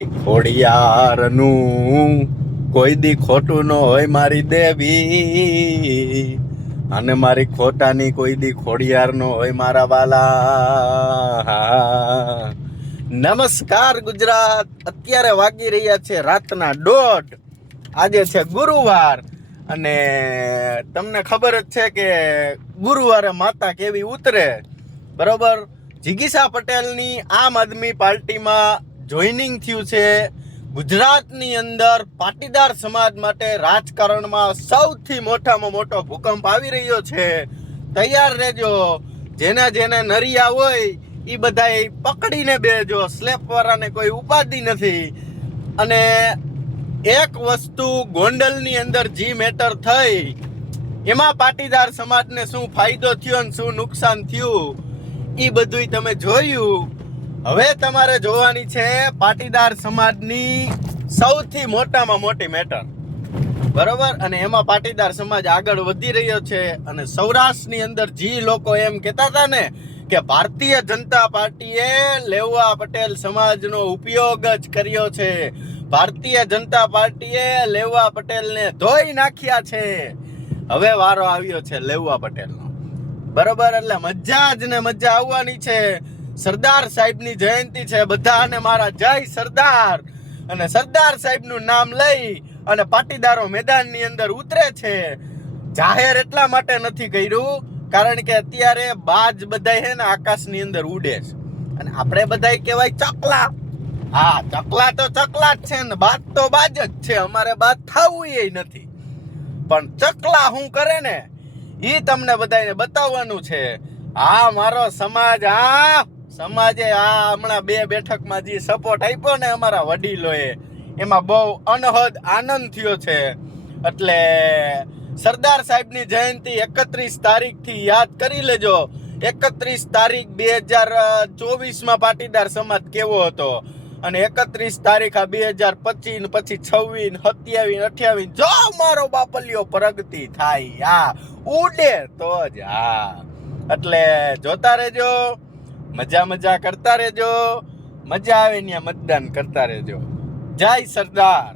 ખોડિયારનું કોઈ દી ખોટું ન હોય મારી દેવી, અને મારી ખોટાની કોઈ દી ખોડિયાર નો હોય મારા વાલા. નમસ્કાર ગુજરાત. અત્યારે વાગી રહ્યા છે રાતના 1:30. આજે છે ગુરુવાર, અને તમને ખબર જ છે કે ગુરુવારે માતા કેવી ઉતરે, બરોબર. જિગીશા પટેલની આમ આદમી પાર્ટીમાં જોઈનિંગ થયું છે. ગુજરાતની અંદર પાટીદાર સમાજ માટે રાજકારણમાં સૌથી મોટામાં મોટો ભૂકંપ આવી રહ્યો છે. તૈયાર રહેજો. જેને જેને નરિયા હોય એ બધા પકડીને બેજો. સ્લેપવાળાને કોઈ ઉપાધિ નથી. અને એક વસ્તુ ગોંડલની અંદર જી મેટર થઈ, એમાં પાટીદાર સમાજને શું ફાયદો થયો અને શું નુકસાન થયું એ બધું તમે જોયું. હવે તમારે જોવાની છે પાટીદાર સમાજની સૌથી મોટામાં મોટી મેટર, બરોબર. અને એમાં પાટીદાર સમાજ આગળ વધી રહ્યો છે. અને સૌરાષ્ટ્રની અંદર જે લોકો એમ કહેતા હતા ને કે ભારતીય જનતા પાર્ટીએ લેઉવા પટેલ સમાજનો ઉપયોગ જ કર્યો છે, ભારતીય જનતા પાર્ટીએ લેઉવા પટેલને ધોઈ નાખ્યા છે, હવે વારો આવ્યો છે લેઉવા પટેલનો, બરોબર. એટલે મજા જ ને મજા આવવાની છે. સરદાર સાહેબની જયંતિ છે. બધાને મારા જય સરદાર. અને સરદાર સાહેબનું નામ લઈ અને પાટીદારો મેદાનની અંદર ઉતરે છે. જાહેર એટલા માટે નથી કર્યું કારણ કે અત્યારે બાજ બધા છે ને આકાશની અંદર ઉડે છે, અને આપણે બધા કહેવાય ચકલા. હા, ચકલા તો ચકલા જ છે ને બાજ તો બાજ જ છે. અમારે બાજ થવું એ નથી, પણ ચકલા શું કરે ને એ તમને બધાને બતાવવાનું છે. આ મારો સમાજ, આ સમાજે આ હમણાં 2 બેઠકમાં જે સપોર્ટ આપ્યો ને અમારા વડીલોએ, એમાં બહુ અનહદ આનંદ થયો છે. એટલે સરદાર સાહેબની જયંતિ 31 તારીખથી યાદ કરી લેજો. 31 તારીખ 2024માં પાટીદાર સમાજ કેવો હતો, અને 31 તારીખ આ 2025 ને પછી 26 ને 27 28 જો મારો બાપલિયો પ્રગતિ થાય, આ ઉડે તો જ. હા, એટલે જોતા રહેજો, મજા કરતા રહેજો. મજા આવે ત્યાં મતદાન કરતા રહેજો. જય સરદાર.